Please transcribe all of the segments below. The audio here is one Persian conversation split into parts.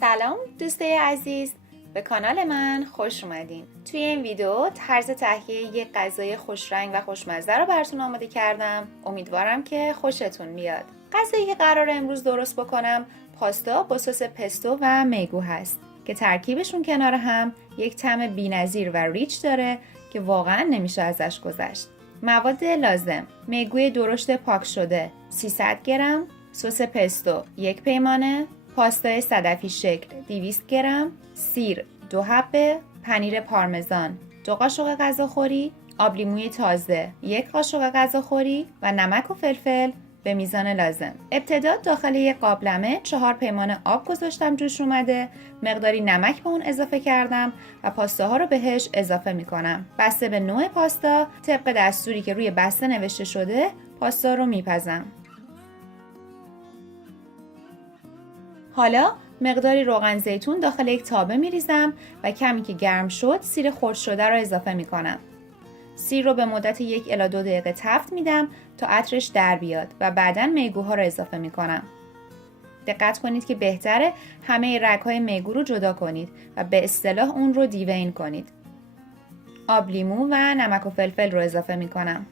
سلام دوستای عزیز، به کانال من خوش اومدین. توی این ویدیو طرز تهیه یک غذای خوشرنگ و خوشمزه رو براتون آماده کردم. امیدوارم که خوشتون بیاد. غذایی که قراره امروز درست بکنم پاستا با سس پستو و میگو هست که ترکیبشون کنار هم یک طعم بی‌نظیر و ریچ داره که واقعا نمیشه ازش گذشت. مواد لازم: میگوی درشت پاک شده 300 گرم، سس پستو 1 پیمانه، پاستای صدفی شکل 200 گرم، سیر 2 حبه، پنیر پارمزان 2 قاشق غذاخوری، آب لیموی تازه 1 قاشق غذاخوری و نمک و فلفل به میزان لازم. ابتدا داخل یک قابلمه 4 پیمانه آب گذاشتم جوش اومده، مقداری نمک به اون اضافه کردم و پاستاها رو بهش اضافه میکنم. بسته به نوع پاستا، طبق دستوری که روی بسته نوشته شده پاستا رو میپزم. حالا مقداری روغن زیتون داخل یک تابه میریزم و کمی که گرم شد سیر خرد شده رو اضافه میکنم. سیر رو به مدت 1 الی 2 دقیقه تفت میدم تا عطرش در بیاد و بعداً میگوها رو اضافه میکنم. دقت کنید که بهتره همه رگ‌های میگو رو جدا کنید و به اصطلاح اون رو دیوین کنید. آب لیمو و نمک و فلفل رو اضافه میکنم.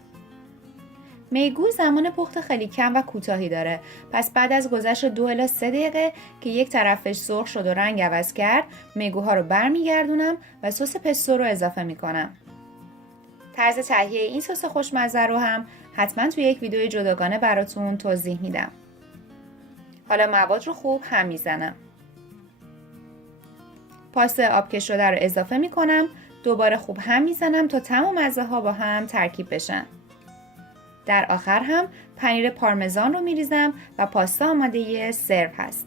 میگو زمان پخت خیلی کم و کوتاهی داره، پس بعد از گذشت 2 الی 3 دقیقه که یک طرفش سرخ شد و رنگ عوض کرد، میگوها رو برمیگردونم و سس پستو رو اضافه میکنم. طرز تهیه این سس خوشمزه رو هم حتما توی یک ویدیو جداگانه براتون توضیح میدم. حالا مواد رو خوب هم میزنم. پاستا آبکش شده رو اضافه میکنم، دوباره خوب هم میزنم تا تمام مزه ها با هم ترکیب بشن. در آخر هم پنیر پارمزان رو میریزم و پاستا آماده سرو هست.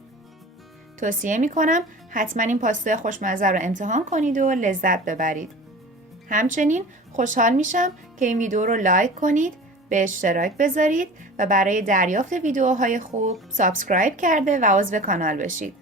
توصیه میکنم حتما این پاستا خوشمزه رو امتحان کنید و لذت ببرید. همچنین خوشحال میشم که این ویدیو رو لایک کنید، به اشتراک بذارید و برای دریافت ویدیوهای خوب سابسکرایب کرده و عضو کانال بشید.